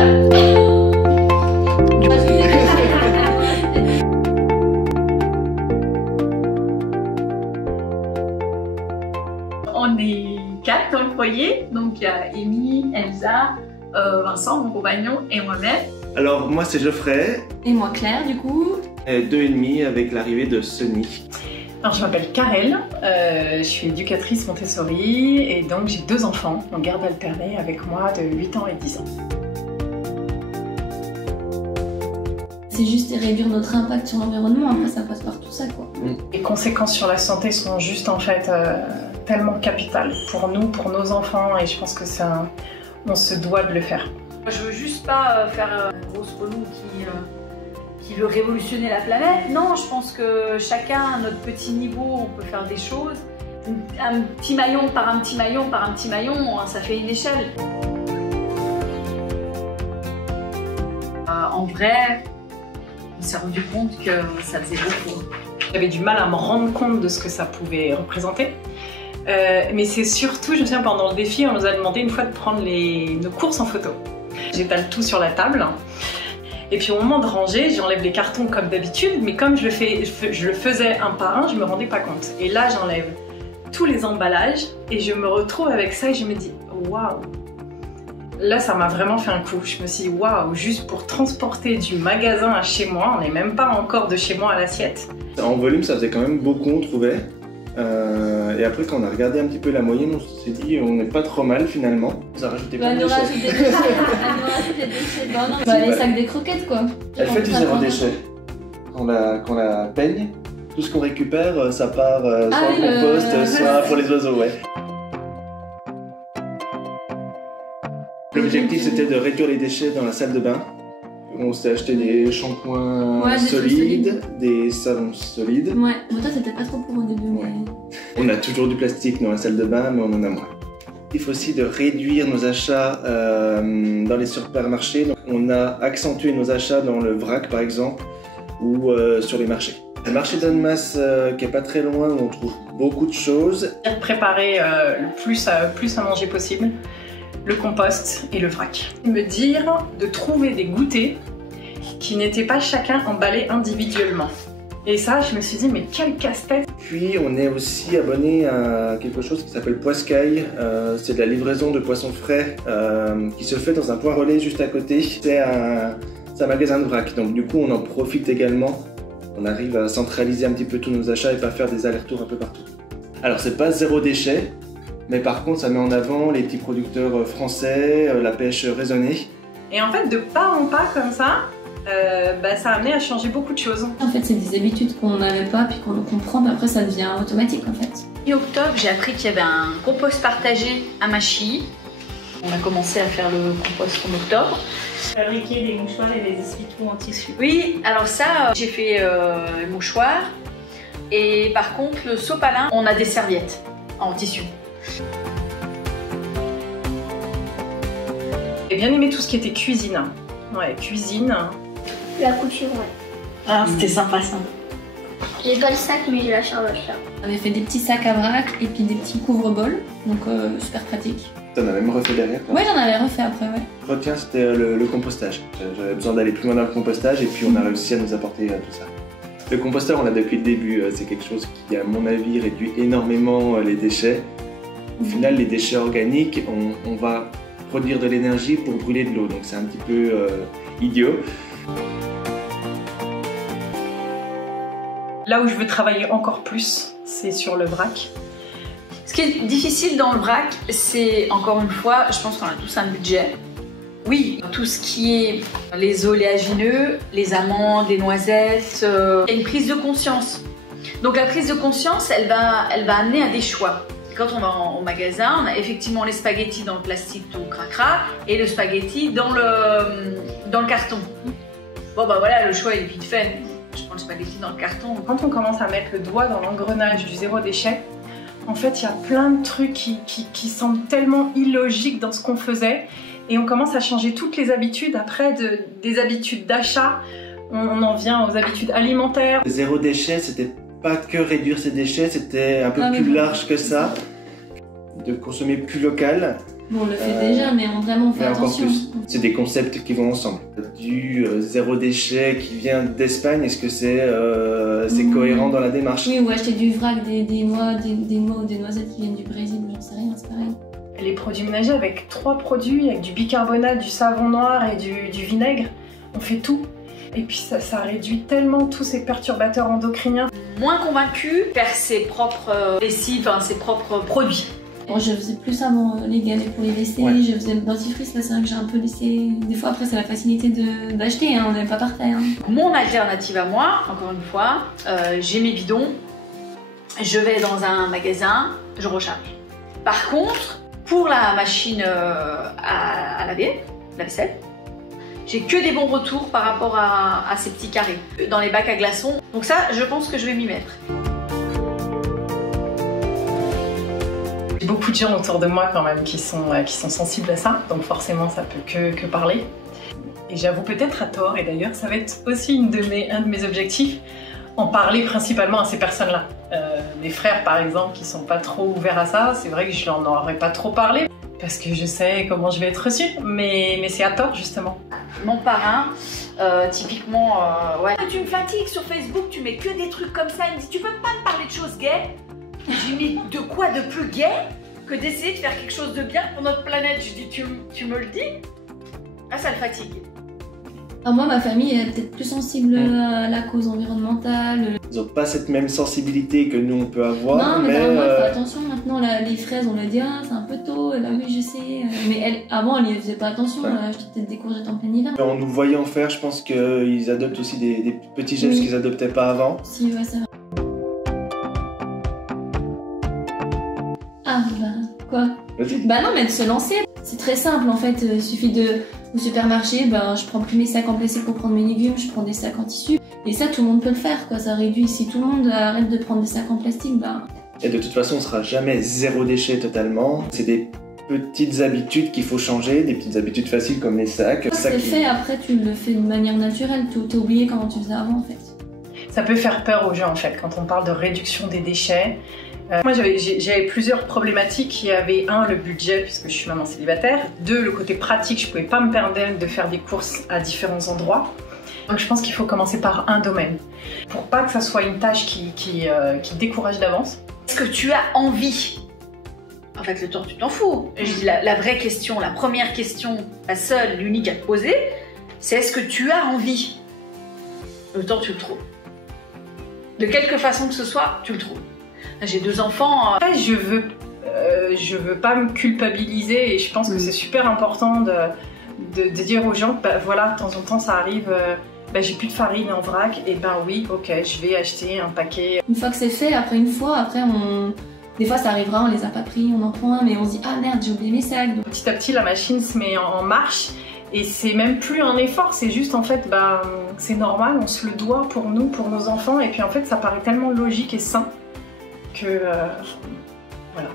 On est 4 dans le foyer, donc il y a Amy, Elsa, Vincent, mon compagnon, et moi-même. Alors moi c'est Geoffrey. Et moi Claire du coup. Et 2,5 avec l'arrivée de Sonny. Alors je m'appelle Karel, je suis éducatrice Montessori et donc j'ai 2 enfants en garde alternée avec moi de 8 ans et 10 ans. C'est juste réduire notre impact sur l'environnement, après ça passe par tout ça quoi. Les conséquences sur la santé sont juste en fait tellement capitales pour nous, pour nos enfants, et je pense que on se doit de le faire. Je veux juste pas faire une grosse relou qui veut révolutionner la planète. Non, je pense que chacun à notre petit niveau, on peut faire des choses. Un petit maillon par un petit maillon par un petit maillon, ça fait une échelle. En vrai, on s'est rendu compte que ça faisait beaucoup. J'avais du mal à me rendre compte de ce que ça pouvait représenter. Mais c'est surtout, je me souviens, pendant le défi, on nous a demandé une fois de prendre nos courses en photo. J'étale tout sur la table. Et puis au moment de ranger, j'enlève les cartons comme d'habitude, mais comme je le faisais un par un, je me rendais pas compte. Et là, j'enlève tous les emballages et je me retrouve avec ça et je me dis waouh. Là, ça m'a vraiment fait un coup. Je me suis dit waouh, juste pour transporter du magasin à chez moi, on n'est même pas encore de chez moi à l'assiette. En volume, ça faisait quand même beaucoup, on trouvait. Et après, quand on a regardé un petit peu la moyenne, on s'est dit on n'est pas trop mal finalement. Ça a rajouté plein de déchets. Elle nous rajoute des déchets. Non, bah, les sacs des croquettes quoi. Elle fait du zéro déchet. Quand on la peigne, tout ce qu'on récupère, ça part soit en compost, soit pour les oiseaux, ouais. L'objectif c'était de réduire les déchets dans la salle de bain. On s'est acheté des shampoings solides, des savons solides. Ouais, moi toi c'était pas trop pour au début, mais... On a toujours du plastique dans la salle de bain, mais on en a moins. Il faut aussi de réduire nos achats dans les supermarchés. Donc, on a accentué nos achats dans le vrac par exemple, ou sur les marchés. Le marché d'Annemasse qui est pas très loin, où on trouve beaucoup de choses. Préparer le plus à manger possible. Le compost et le vrac. Me dire de trouver des goûters qui n'étaient pas chacun emballés individuellement. Et ça, je me suis dit, mais quel casse-tête! Puis on est aussi abonné à quelque chose qui s'appelle Poiscaille. C'est de la livraison de poissons frais qui se fait dans un point relais juste à côté. C'est un magasin de vrac, donc du coup on en profite également. On arrive à centraliser un petit peu tous nos achats et pas faire des allers-retours un peu partout. Alors c'est pas zéro déchet, mais par contre, ça met en avant les petits producteurs français, la pêche raisonnée. Et en fait, de pas en pas comme ça, ça a amené à changer beaucoup de choses. En fait, c'est des habitudes qu'on n'avait pas, puis qu'on comprend, mais après ça devient automatique en fait. Mi-octobre, j'ai appris qu'il y avait un compost partagé à Machy. On a commencé à faire le compost en octobre. Fabriquer des mouchoirs et des essuie-tout en tissu. Oui, alors ça, j'ai fait le mouchoir. Et par contre, le sopalin, on a des serviettes en tissu. J'ai bien aimé tout ce qui était cuisine. Ouais, cuisine. La couture, ouais. Ah, c'était sympa ça. J'ai pas le sac, mais j'ai la charlotte là. On avait fait des petits sacs à vrac et puis des petits couvre-bols, donc super pratique. T'en as même refait derrière toi? Ouais, j'en avais refait après, ouais. Retiens, c'était le compostage. J'avais besoin d'aller plus loin dans le compostage et puis on a réussi à nous apporter tout ça. Le composteur, on l'a depuis le début. C'est quelque chose qui, à mon avis, réduit énormément les déchets. Au final, les déchets organiques, on va produire de l'énergie pour brûler de l'eau, donc c'est un petit peu idiot. Là où je veux travailler encore plus, c'est sur le vrac. Ce qui est difficile dans le vrac, c'est encore une fois, je pense qu'on a tous un budget. Oui, tout ce qui est les oléagineux, les amandes, les noisettes, il y a une prise de conscience. Donc la prise de conscience, elle va amener à des choix. Quand on va au magasin, on a effectivement les spaghettis dans le plastique tout cracra et le spaghetti dans le carton. Bon bah voilà, le choix est vite fait. Je prends le spaghetti dans le carton. Quand on commence à mettre le doigt dans l'engrenage du zéro déchet, en fait il y a plein de trucs qui semblent tellement illogiques dans ce qu'on faisait, et on commence à changer toutes les habitudes après, des habitudes d'achat, on en vient aux habitudes alimentaires. Le zéro déchet, c'était pas que réduire ses déchets, c'était un peu plus large que ça, de consommer plus local. Bon, on le fait déjà, mais vraiment on fait Mais encore attention. plus. C'est des concepts qui vont ensemble. Du zéro déchet qui vient d'Espagne, est-ce que c'est cohérent dans la démarche? Oui, ou acheter du vrac, des noix ou des noisettes qui viennent du Brésil, j'en sais rien, c'est pareil. Les produits ménagers avec 3 produits, avec du bicarbonate, du savon noir et du vinaigre, on fait tout. Et puis ça réduit tellement tous ces perturbateurs endocriniens. Moins convaincu, faire ses propres lessives, enfin, ses propres produits. Bon, je faisais plus avant les galets pour les laisser, Ouais. je faisais le dentifrice, là c'est vrai que j'ai un peu laissé. Des fois après c'est la facilité d'acheter, hein, on n'est pas parfait. Hein. Mon alternative à moi, encore une fois, j'ai mes bidons, je vais dans un magasin, je recharge. Par contre, pour la machine à laver, la vaisselle, j'ai que des bons retours par rapport à ces petits carrés dans les bacs à glaçons. Donc ça, je pense que je vais m'y mettre. J'ai beaucoup de gens autour de moi quand même qui sont sensibles à ça, donc forcément ça peut que parler. Et j'avoue peut-être à tort, et d'ailleurs ça va être aussi un de mes objectifs, en parler principalement à ces personnes-là. Mes frères par exemple qui sont pas trop ouverts à ça, c'est vrai que je n'en aurais pas trop parlé, parce que je sais comment je vais être reçue, mais c'est à tort justement. Mon parrain, typiquement, ouais. Tu me fatigues sur Facebook, tu mets que des trucs comme ça. Il me dit, tu peux pas me parler de choses gays? Je lui dis, mais de quoi de plus gay que d'essayer de faire quelque chose de bien pour notre planète? Je lui dis, tu me le dis? Ah, ça le fatigue. Alors moi, ma famille est peut-être plus sensible à la cause environnementale. Ils n'ont pas cette même sensibilité que nous on peut avoir. Non, mais moi, il faut attention maintenant, les fraises, on l'a dit, ah, c'est un peu tôt, et bah oui, je sais. Mais avant, elle y faisait pas attention, Ouais. elle achetait peut-être des courgettes en plein hiver. En nous voyant faire, je pense qu'ils adoptent aussi des petits gestes Oui. qu'ils adoptaient pas avant. Si, ouais, ça va. Ah, bah, quoi? Vas-y. Bah non, mais de se lancer, c'est très simple en fait. Il suffit de au supermarché, ben je prends plus mes sacs en plastique pour prendre mes légumes, je prends des sacs en tissu. Et ça, tout le monde peut le faire, quoi. Ça réduit. Si tout le monde arrête de prendre des sacs en plastique, ben. Et de toute façon, on sera jamais zéro déchet totalement. C'est des petites habitudes qu'il faut changer, des petites habitudes faciles comme les sacs. Ça c'est fait. Après, tu le fais de manière naturelle. T'as oublié comment tu faisais avant, en fait. Ça peut faire peur aux gens en fait quand on parle de réduction des déchets. Moi j'avais plusieurs problématiques. Il y avait le budget puisque je suis maman célibataire. 2, le côté pratique, je pouvais pas me permettre de faire des courses à différents endroits. Donc je pense qu'il faut commencer par un domaine pour pas que ça soit une tâche qui décourage d'avance. Est-ce que tu as envie? En fait, le temps, tu t'en fous. Je dis la vraie question, la première question, la seule, l'unique à te poser, c'est est-ce que tu as envie? Le temps, tu le trouves. De quelque façon que ce soit, tu le trouves. J'ai 2 enfants. Après, je veux pas me culpabiliser et je pense que c'est super important de dire aux gens que bah, voilà, de temps en temps ça arrive, j'ai plus de farine en vrac, et ben oui, ok, je vais acheter un paquet. Une fois que c'est fait, après des fois ça arrivera, on les a pas pris, on en prend un, mais on se dit ah merde, j'ai oublié mes sacs. Donc, Petit à petit, la machine se met en marche et c'est même plus un effort, c'est juste en fait, c'est normal, on se le doit pour nous, pour nos enfants, et puis en fait ça paraît tellement logique et sain que voilà.